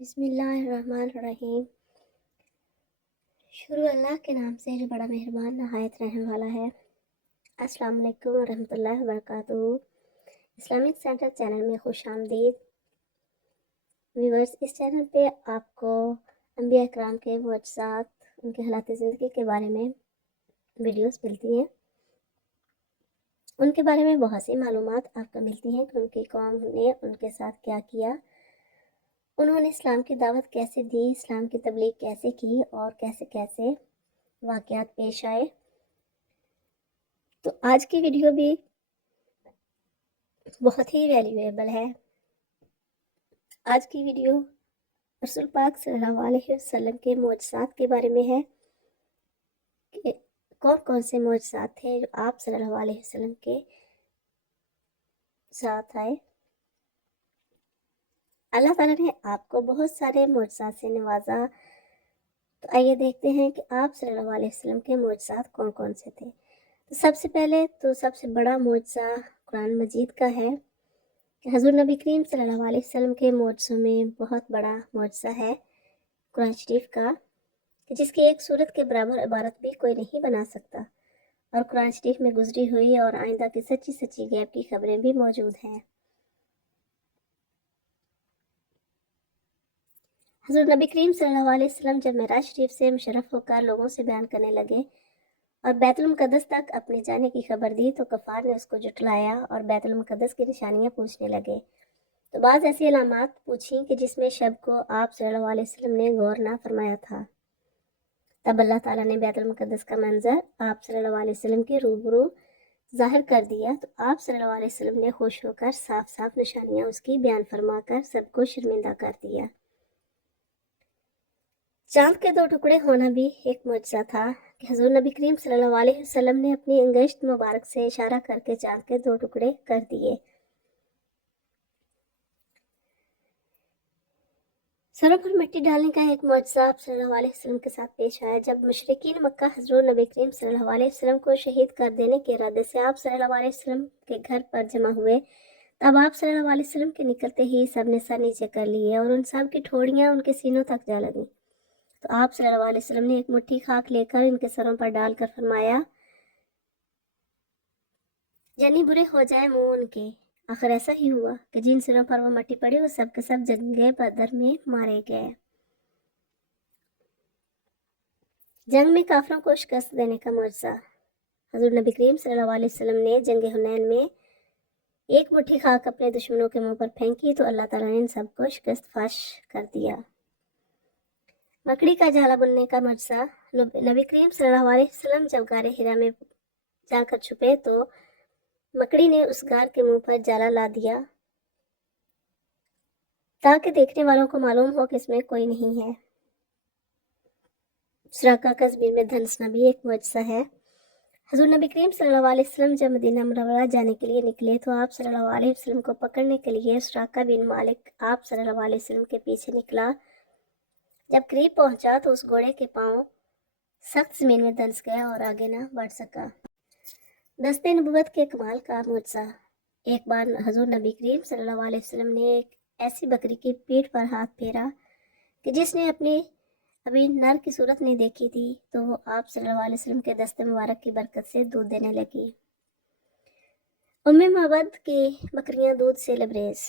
بسم اللہ الرحمن الرحیم۔ شروع اللہ کے نام سے جو بڑا مہربان نہایت رحم والا ہے۔ السلام علیکم ورحمۃ اللہ وبرکاتہ۔ اسلامک سینٹر چینل میں خوش آمدید ویورز۔ اس چینل پہ آپ کو انبیاء اکرام کے معجزات، ان کے حالات زندگی کے بارے میں ویڈیوز ملتی ہیں۔ ان کے بارے میں بہت سی معلومات آپ کو ملتی ہیں کہ ان کی قوم نے ان کے ساتھ کیا کیا، انہوں نے اسلام کی دعوت کیسے دی، اسلام کی تبلیغ کیسے کی اور کیسے کیسے واقعات پیش آئے۔ تو آج کی ویڈیو بھی بہت ہی ویلیویبل ہے۔ آج کی ویڈیو رسول پاک صلی اللہ علیہ وسلم کے معجزات کے بارے میں ہے کہ کون کون سے معجزات تھے جو آپ صلی اللہ علیہ وسلم کے ساتھ آئے۔ اللہ تعالیٰ نے آپ کو بہت سارے معجزات سے نوازا، تو آئیے دیکھتے ہیں کہ آپ صلی اللہ علیہ وسلم کے معجزات کون کون سے تھے۔ تو سب سے پہلے تو سب سے بڑا معجزہ قرآن مجید کا ہے کہ حضور نبی کریم صلی اللہ علیہ وسلم کے معجزوں میں بہت بڑا معجزہ ہے قرآن شریف کا، کہ جس کی ایک سورت کے برابر عبارت بھی کوئی نہیں بنا سکتا، اور قرآن شریف میں گزری ہوئی اور آئندہ کی سچی سچی غیب کی خبریں بھی موجود ہیں۔ حضور نبی کریم صلی اللہ علیہ وسلم جب معراج شریف سے مشرف ہو کر لوگوں سے بیان کرنے لگے اور بیت المقدس تک اپنے جانے کی خبر دی، تو کفار نے اس کو جھٹلایا اور بیت المقدس کی نشانیاں پوچھنے لگے۔ تو بعض ایسی علامات پوچھیں کہ جس میں شب کو آپ صلی اللہ علیہ وسلم نے غور نہ فرمایا تھا۔ تب اللہ تعالیٰ نے بیت المقدس کا منظر آپ صلی اللہ علیہ وسلم کے روبرو ظاہر کر دیا، تو آپ صلی اللہ علیہ وسلم نے خوش ہو کر صاف صاف نشانیاں اس کی بیان فرما کر سب کو شرمندہ کر دیا۔ چاند کے دو ٹکڑے ہونا بھی ایک معجزہ تھا کہ حضور نبی کریم صلی اللہ علیہ وسلم نے اپنی انگشت مبارک سے اشارہ کر کے چاند کے دو ٹکڑے کر دیے۔ سروں پر مٹی ڈالنے کا ایک معجزہ آپ صلی اللہ علیہ وسلم کے ساتھ پیش آیا۔ جب مشرکین مکہ حضور نبی کریم صلی اللہ علیہ وسلم کو شہید کر دینے کے ارادے سے آپ صلی اللہ علیہ وسلم کے گھر پر جمع ہوئے، تب آپ صلی اللہ علیہ وسلم کے نکلتے ہی سب نے سر نیچے کر لیے اور ان سب کی ٹھوڑیاں ان کے سینوں تک جا لگیں۔ تو آپ صلی اللہ علیہ وسلم نے ایک مٹھی خاک لے کر ان کے سروں پر ڈال کر فرمایا، جنی برے ہو جائے منہ ان کے۔ آخر ایسا ہی ہوا کہ جن سروں پر وہ مٹی پڑی وہ سب کے سب جنگ بدر میں مارے گئے۔ جنگ میں کافروں کو شکست دینے کا معجزہ۔ حضور نبی کریم صلی اللہ علیہ وسلم نے جنگ حنین میں ایک مٹھی خاک اپنے دشمنوں کے منہ پر پھینکی تو اللہ تعالیٰ نے ان سب کو شکست فاش کر دیا۔ مکڑی کا جالا بننے کا معجزہ۔ نبی کریم صلی اللہ علیہ وسلم جب غار حرا میں جا کر چھپے تو مکڑی نے اس غار کے منہ پر جالا لا دیا تاکہ دیکھنے والوں کو معلوم ہو کہ اس میں کوئی نہیں ہے۔ سراقہ کا زمین میں دھنسنا بھی ایک معجزہ ہے۔ حضور نبی کریم صلی اللہ علیہ وسلم جب مدینہ منورہ جانے کے لیے نکلے تو آپ صلی اللہ علیہ وسلم کو پکڑنے کے لیے سراقہ بن مالک آپ صلی اللہ علیہ وسلم کے پیچھے نکلا۔ جب قریب پہنچا تو اس گھوڑے کے پاؤں سخت زمین میں دھنس گیا اور آگے نہ بڑھ سکا۔ دست نبوت کے کمال کا معجزہ۔ ایک بار حضور نبی کریم صلی اللہ علیہ وسلم نے ایک ایسی بکری کی پیٹھ پر ہاتھ پھیرا کہ جس نے اپنی ابھی نر کی صورت نہیں دیکھی تھی، تو وہ آپ صلی اللہ علیہ وسلم کے دست مبارک کی برکت سے دودھ دینے لگی۔ ام معبد کی بکریاں دودھ سے لبریز۔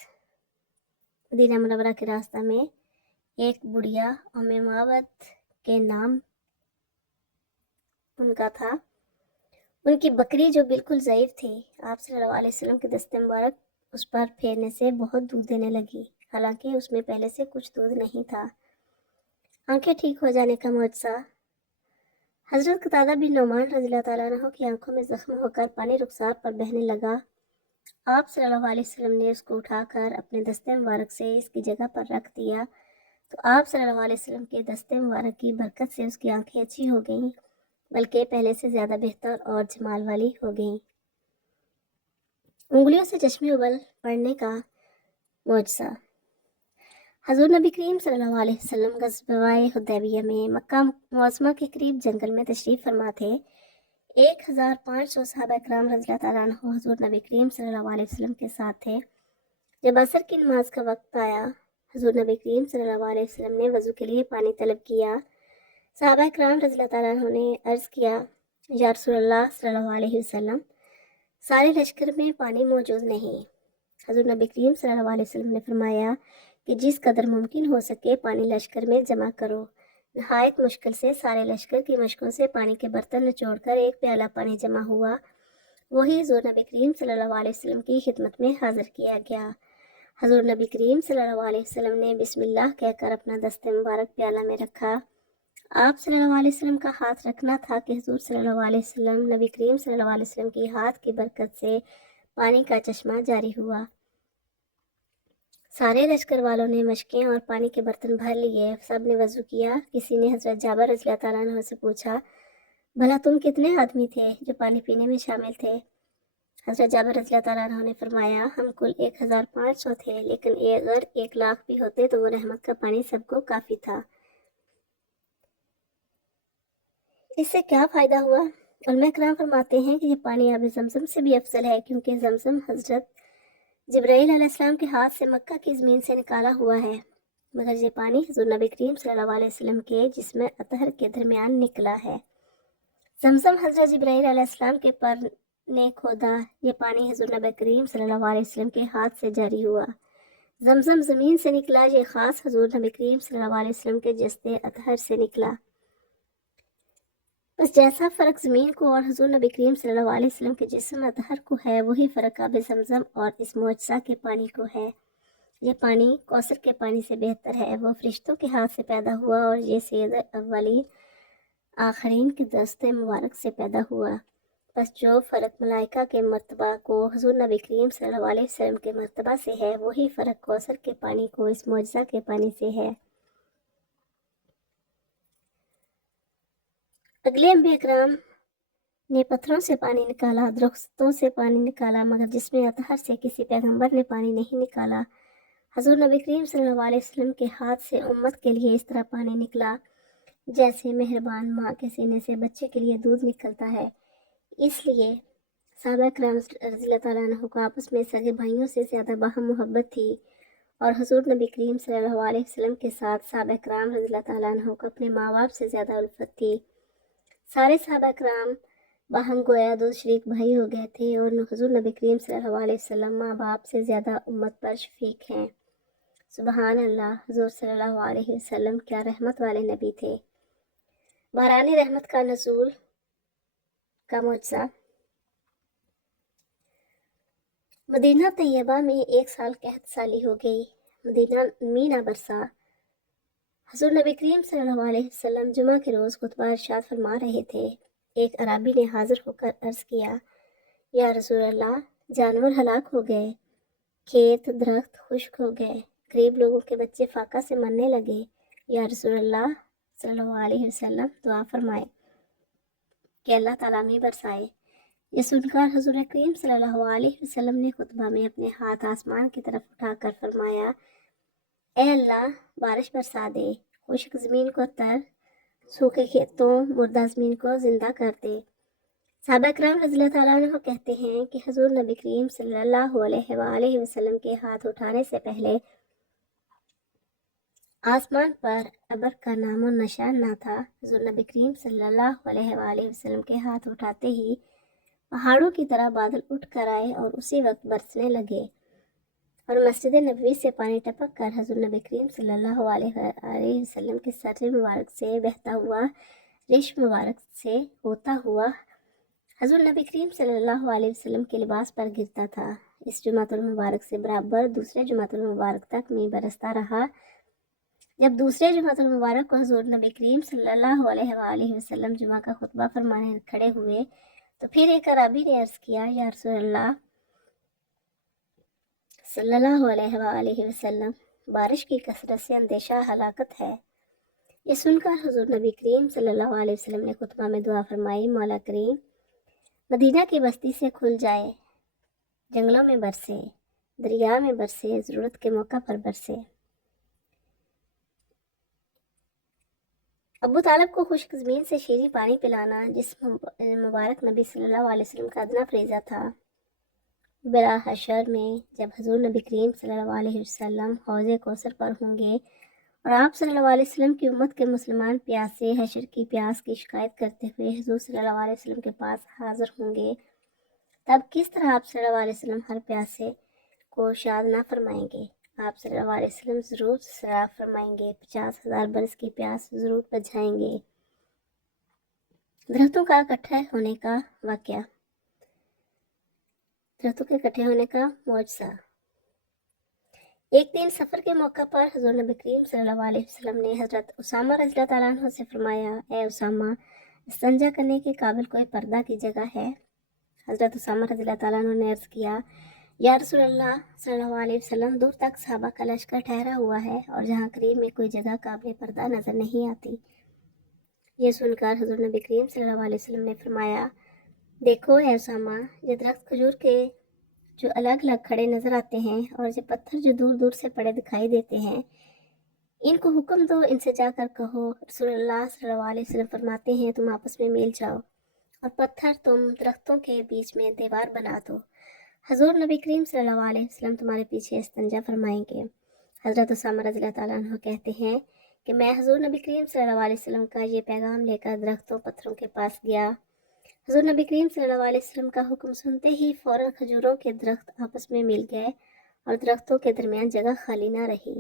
مدینہ منورہ کے راستہ میں ایک بڑھیا ام معبد کے نام ان کا تھا۔ ان کی بکری جو بالکل ضعیف تھی، آپ صلی اللہ علیہ وسلم کے دست مبارک اس پر پھیرنے سے بہت دودھ دینے لگی، حالانکہ اس میں پہلے سے کچھ دودھ نہیں تھا۔ آنکھیں ٹھیک ہو جانے کا معجزہ۔ حضرت قتادہ بن نعمان رضی اللہ تعالیٰ عنہ کی آنکھوں میں زخم ہو کر پانی رخسار پر بہنے لگا۔ آپ صلی اللہ علیہ وسلم نے اس کو اٹھا کر اپنے دست مبارک سے اس کی جگہ پر رکھ دیا، تو آپ صلی اللہ علیہ وسلم کے دست مبارک کی برکت سے اس کی آنکھیں اچھی ہو گئیں، بلکہ پہلے سے زیادہ بہتر اور جمال والی ہو گئیں۔ انگلیوں سے چشمے ابل پڑنے کا معجزہ۔ حضور نبی کریم صلی اللہ علیہ وسلم غزوہ حدیبیہ میں مکہ معظمہ کے قریب جنگل میں تشریف فرما تھے۔ 1500 صحابہ اکرام رضی اللہ تعالیٰ عنہ حضور نبی کریم صلی اللہ علیہ وسلم کے ساتھ تھے۔ جب عصر کی نماز کا وقت آیا، حضور نبی کریم صلی اللہ علیہ وسلم نے وضو کے لیے پانی طلب کیا۔ صحابہ کرام رضی اللہ تعالیٰ عنہ نے عرض کیا، یا رسول اللہ صلی اللہ علیہ وسلم، سارے لشکر میں پانی موجود نہیں۔ حضور نبی کریم صلی اللہ علیہ وسلم نے فرمایا کہ جس قدر ممکن ہو سکے پانی لشکر میں جمع کرو۔ نہایت مشکل سے سارے لشکر کی مشکوں سے پانی کے برتن نچوڑ کر ایک پیالہ پانی جمع ہوا، وہی حضور نبی کریم صلی اللہ علیہ وسلم کی خدمت میں حاضر کیا گیا۔ حضور نبی کریم صلی اللہ علیہ وسلم نے بسم اللہ کہہ کر اپنا دست مبارک پیالہ میں رکھا۔ آپ صلی اللہ علیہ وسلم کا ہاتھ رکھنا تھا کہ حضور صلی اللہ علیہ وسلم نبی کریم صلی اللہ علیہ وسلم کی ہاتھ کی برکت سے پانی کا چشمہ جاری ہوا۔ سارے لشکر والوں نے مشکیں اور پانی کے برتن بھر لیے، سب نے وضو کیا۔ کسی نے حضرت جابر رضی اللہ تعالیٰ عنہ سے پوچھا، بھلا تم کتنے آدمی تھے جو پانی پینے میں شامل تھے؟ حضرت جابر رضی اللہ تعالیٰ عنہ نے فرمایا، ہم کل 1500 تھے، لیکن اگر 1,00,000 بھی ہوتے تو وہ رحمت کا پانی سب کو کافی تھا۔ اس سے کیا فائدہ ہوا؟ علماء کرام فرماتے ہیں کہ یہ پانی آب زمزم سے بھی افضل ہے، کیونکہ زمزم حضرت جبرائیل علیہ السلام کے ہاتھ سے مکہ کی زمین سے نکالا ہوا ہے، مگر یہ پانی حضور نبی کریم صلی اللہ علیہ وسلم کے جسم اطہر کے درمیان نکلا ہے۔ زمزم حضرت جبرائیل علیہ السلام کے پر نے کھودا، یہ پانی حضور نبی کریم صلی اللہ علیہ وسلم کے ہاتھ سے جاری ہوا۔ زمزم زمین سے نکلا، یہ خاص حضور نبی کریم صلی اللہ علیہ وسلم کے جسد اطہر سے نکلا۔ بس جیسا فرق زمین کو اور حضور نبی کریم صلی اللہ علیہ وسلم کے جسم اطہر کو ہے، وہی فرق آب زمزم اور اس معجزہ کے پانی کو ہے۔ یہ پانی کوثر کے پانی سے بہتر ہے، وہ فرشتوں کے ہاتھ سے پیدا ہوا اور یہ سید اولین آخرین کے دست مبارک سے پیدا ہوا۔ بس جو فرق ملائکہ کے مرتبہ کو حضور نبی کریم صلی اللہ علیہ وسلم کے مرتبہ سے ہے، وہی فرق کوثر کے پانی کو اس معجزہ کے پانی سے ہے۔ اگلے انبیاء کرام نے پتھروں سے پانی نکالا، درختوں سے پانی نکالا، مگر جسم اطہر سے کسی پیغمبر نے پانی نہیں نکالا۔ حضور نبی کریم صلی اللہ علیہ وسلم کے ہاتھ سے امت کے لیے اس طرح پانی نکلا جیسے مہربان ماں کے سینے سے بچے کے لیے دودھ نکلتا ہے۔ اس لیے صحابہ کرام رضی اللہ تعالیٰ عنہ کو آپس میں سگے بھائیوں سے زیادہ باہم محبت تھی، اور حضور نبی کریم صلی اللہ علیہ وسلم کے ساتھ صحابہ کرام رضی اللہ تعالیٰ عنہ کو اپنے ماں باپ سے زیادہ الفت تھی۔ سارے صحابہ کرام باہم گویا دو شریک بھائی ہو گئے تھے، اور حضور نبی کریم صلی اللہ علیہ وسلم ماں باپ سے زیادہ امت پر شفیق ہیں۔ سبحان اللہ، حضور صلی اللہ علیہ وسلم کیا رحمت والے نبی تھے۔ باران رحمت کا نزول کا معجزہ۔ مدینہ طیبہ میں 1 سال قحط سالی ہو گئی، مدینہ مینا برسا۔ حضور نبی کریم صلی اللہ علیہ وسلم جمعہ کے روز خطبہ ارشاد فرما رہے تھے۔ ایک عرابی نے حاضر ہو کر عرض کیا، یا رسول اللہ، جانور ہلاک ہو گئے، کھیت درخت خشک ہو گئے، غریب لوگوں کے بچے فاقہ سے مرنے لگے، یا رسول اللہ صلی اللہ علیہ وسلم دعا فرمائے کہ اللہ تعالیٰ میں برسائے۔ یہ سن کر حضور کریم صلی اللہ علیہ وسلم نے خطبہ میں اپنے ہاتھ آسمان کی طرف اٹھا کر فرمایا، اے اللہ، بارش برسا دے، خشک زمین کو تر، سوکھے کھیتوں، مردہ زمین کو زندہ کر دے۔ صحابہ کرام رضی اللہ تعالیٰ عنہ کہتے ہیں کہ حضور نبی کریم صلی اللہ علیہ وآلہ وسلم کے ہاتھ اٹھانے سے پہلے آسمان پر ابر کا نام و نشان نہ تھا۔ حضور نبی کریم صلی اللہ علیہ وآلہ وسلم کے ہاتھ اٹھاتے ہی پہاڑوں کی طرح بادل اٹھ کر آئے اور اسی وقت برسنے لگے، اور مسجد نبوی سے پانی ٹپک کر حضور نبی کریم صلی اللہ علیہ وآلہ وسلم کے سر مبارک سے بہتا ہوا، ریشم مبارک سے ہوتا ہوا حضور نبی کریم صلی اللہ علیہ وسلم کے لباس پر گرتا تھا۔ اس جمعۃ المبارک سے برابر دوسرے جمعۃ المبارک تک میں برستا رہا۔ جب دوسرے جمعۃ المبارک کو حضور نبی کریم صلی اللہ علیہ وآلہ وسلم جمعہ کا خطبہ فرمانے کھڑے ہوئے تو پھر ایک عرابی نے عرض کیا، یا رسول اللہ صلی اللہ علیہ وآلہ وسلم، بارش کی کثرت سے اندیشہ ہلاکت ہے۔ یہ سن کر حضور نبی کریم صلی اللہ علیہ وسلم نے خطبہ میں دعا فرمائی، مولا کریم، مدینہ کی بستی سے کھل جائے، جنگلوں میں برسے، دریا میں برسے، ضرورت کے موقع پر برسے۔ ابو طالب کو خشک زمین سے شیریں پانی پلانا جس مبارک نبی صلی اللہ علیہ وسلم کا ادنا فریضہ تھا، برا حشر میں جب حضور نبی کریم صلی اللہ علیہ وسلم حوض کوثر پر ہوں گے اور آپ صلی اللہ علیہ وسلم کی امت کے مسلمان پیاسے حشر کی پیاس کی شکایت کرتے ہوئے حضور صلی اللہ علیہ وسلم کے پاس حاضر ہوں گے، تب کس طرح آپ صلی اللہ علیہ وسلم ہر پیاسے کو شاد نہ فرمائیں گے؟ آپ صلی اللہ علیہ وسلم ضرور سراب فرمائیں گے، 50,000 برس کی پیاس ضرور بجھائیں گے۔ درختوں کا اکٹھے ہونے کا واقعہ، درختوں کے اکٹھے ہونے کا معجزہ۔ ایک دن سفر کے موقع پر حضور نبی کریم صلی اللہ علیہ وسلم نے حضرت اسامہ رضی اللہ تعالیٰ عنہ سے فرمایا، اے اسامہ، استنجا کرنے کے قابل کوئی پردہ کی جگہ ہے؟ حضرت اسامہ رضی اللہ تعالیٰ عنہ نے عرض کیا، یا رسول اللہ صلی اللہ علیہ وسلم، دور تک صحابہ کا لشکر ٹھہرا ہوا ہے اور جہاں قریب میں کوئی جگہ قابل پردہ نظر نہیں آتی۔ یہ سن کر حضور نبی کریم صلی اللہ علیہ وسلم نے فرمایا، دیکھو اے اسامہ، یہ درخت کھجور کے جو الگ الگ کھڑے نظر آتے ہیں اور یہ پتھر جو دور دور سے پڑے دکھائی دیتے ہیں، ان کو حکم دو، ان سے جا کر کہو، رسول اللہ صلی اللہ علیہ وسلم فرماتے ہیں، تم آپس میں مل جاؤ اور پتھر تم درختوں کے بیچ میں دیوار بنا دو، حضور نبی کریم صلی اللہ علیہ وسلم تمہارے پیچھے استنجا فرمائیں گے۔ حضرت اسامہ رضی اللہ تعالیٰ عنہ کہتے ہیں کہ میں حضور نبی کریم صلی اللہ علیہ وسلم کا یہ پیغام لے کر درختوں پتھروں کے پاس گیا۔ حضور نبی کریم صلی اللہ علیہ وسلم کا حکم سنتے ہی فوراً کھجوروں کے درخت آپس میں مل گئے اور درختوں کے درمیان جگہ خالی نہ رہی۔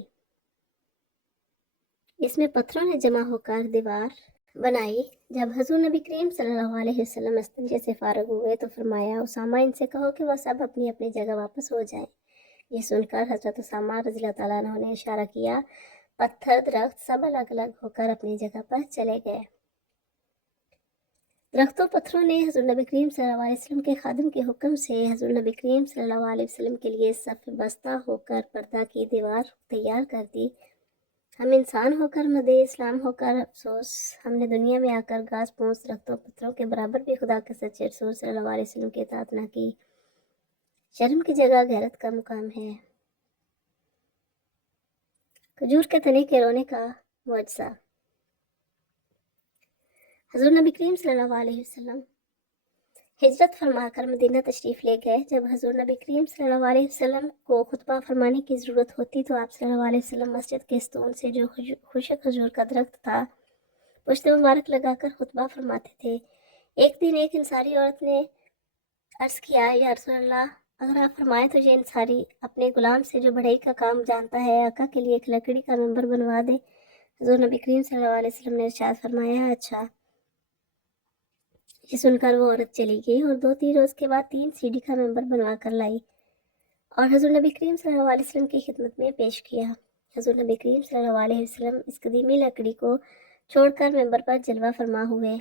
اس میں پتھروں نے جمع ہو کر دیوار بنائی۔ جب حضور نبی کریم صلی اللہ علیہ وسلم استنجے سے فارغ ہوئے تو فرمایا، اسامہ، ان سے کہو کہ وہ سب اپنی اپنی جگہ واپس ہو جائیں۔ یہ سن کر حضرت اسامہ رضی اللہ تعالیٰ عنہ نے اشارہ کیا، پتھر درخت سب الگ الگ ہو کر اپنی جگہ پر چلے گئے۔ درختوں پتھروں نے حضور نبی کریم صلی اللہ علیہ وسلم کے خادم کے حکم سے حضور نبی کریم صلی اللہ علیہ وسلم کے لیے صف بستہ ہو کر پردہ کی دیوار تیار کر دی۔ ہم انسان ہو کر مدعی اسلام ہو کر افسوس، ہم نے دنیا میں آ کر گھاس پھوس درختوں پتھروں کے برابر بھی خدا کے سچے رسول صلی اللہ علیہ وسلم کی اطاعت نہ کی۔ شرم کی جگہ غیرت کا مقام ہے۔ کھجور کے تنے کے رونے کا معجزہ۔ حضور نبی کریم صلی اللہ علیہ وسلم ہجرت فرما کر مدینہ تشریف لے گئے۔ جب حضور نبی کریم صلی اللہ علیہ وسلم کو خطبہ فرمانے کی ضرورت ہوتی تو آپ صلی اللہ علیہ وسلم مسجد کے ستون سے جو خشک کھجور کا درخت تھا پشت مبارک لگا کر خطبہ فرماتے تھے۔ ایک دن ایک انصاری عورت نے عرض کیا، یا رسول اللہ، اگر آپ فرمائیں تو یہ انصاری اپنے غلام سے جو بڑھئی کا کام جانتا ہے آقا کے لیے ایک لکڑی کا ممبر بنوا دے۔ حضور نبی کریم صلی اللہ علیہ وسلم نے ارشاد فرمایا، اچھا۔ یہ سن کر وہ عورت چلی گئی اور 2-3 روز کے بعد 3 سیڑھی کا ممبر بنوا کر لائی اور حضور نبی کریم صلی اللہ علیہ وسلم کی خدمت میں پیش کیا۔ حضور نبی کریم صلی اللہ علیہ وسلم اس قدیمی لکڑی کو چھوڑ کر ممبر پر جلوہ فرما ہوئے۔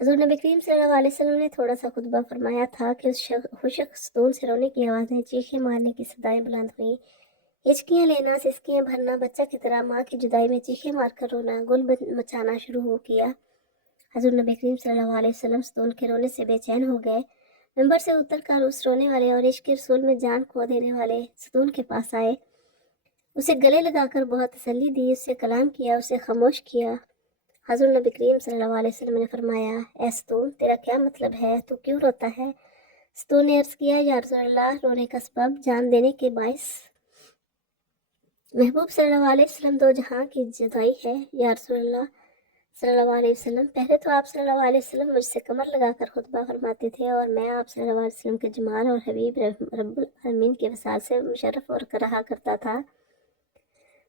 حضور نبی کریم صلی اللہ علیہ وسلم نے تھوڑا سا خطبہ فرمایا تھا کہ اس خشک ستون سے رونے کی آوازیں، چیخیں مارنے کی صدائیں بلند ہوئیں، ہچکیاں لینا، سسکیاں بھرنا، بچہ کی طرح ماں کی جدائی میں چیخیں مار کر رونا، گل مچانا شروع ہو کیا۔ حضور نبی کریم صلی اللہ علیہ وسلم ستون کے رونے سے بے چین ہو گئے، ممبر سے اتر کر اس رونے والے اور عشق رسول میں جان کھو دینے والے ستون کے پاس آئے، اسے گلے لگا کر بہت تسلی دی، اس سے کلام کیا، اسے خاموش کیا۔ حضور نبی کریم صلی اللہ علیہ وسلم نے فرمایا، اے ستون، تیرا کیا مطلب ہے؟ تو کیوں روتا ہے؟ ستون نے عرض کیا، یا رسول اللہ، رونے کا سبب جان دینے کے باعث محبوب صلی اللہ علیہ وسلم دو جہاں کی جدائی ہے۔ یا رسول اللہ صلی اللہ علیہ وسلم، پہلے تو آپ صلی اللہ علیہ وسلم مجھ سے کمر لگا کر خطبہ فرماتے تھے اور میں آپ صلی اللہ علیہ وسلم کے جمال اور حبیب رب العالمین کے وصال سے مشرف اور رہا کرتا تھا،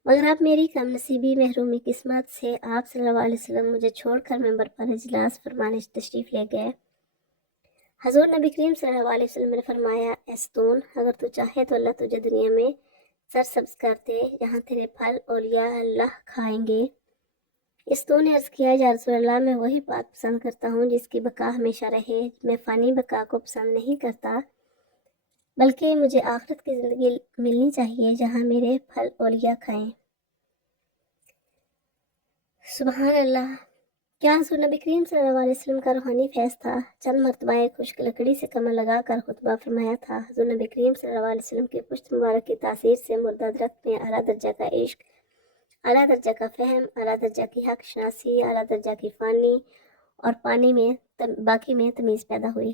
مگر اب میری کم نصیبی محرومی قسمت سے آپ صلی اللہ علیہ وسلم مجھے چھوڑ کر ممبر پر اجلاس فرمانے تشریف لے گئے۔ حضور نبی کریم صلی اللہ علیہ وسلم نے فرمایا، اے ستون، اگر تو چاہے تو اللہ تجھے دنیا میں سرسبز کر دے، یہاں تیرے پھل اولیاء اللہ کھائیں گے۔ ستون نے عرض کیا، یا رسول اللہ، میں وہی بات پسند کرتا ہوں جس کی بقا ہمیشہ رہے، میں فانی بقا کو پسند نہیں کرتا، بلکہ مجھے آخرت کی زندگی ملنی چاہیے جہاں میرے پھل اولیاء کھائیں۔ سبحان اللہ! کیا حضور نبی کریم صلی اللہ علیہ وسلم کا روحانی فیض تھا؟ چند مرتبہ ایک خشک لکڑی سے کمر لگا کر خطبہ فرمایا تھا۔ حضور نبی کریم صلی اللہ علیہ وسلم کی پشت مبارک کی تاثیر سے مردہ درخت میں اعلیٰ درجہ کا عشق، اعلیٰ درجہ کا فہم، اعلیٰ درجہ کی حق شناسی، اعلیٰ درجہ کی فانی اور باقی میں تمیز پیدا ہوئی۔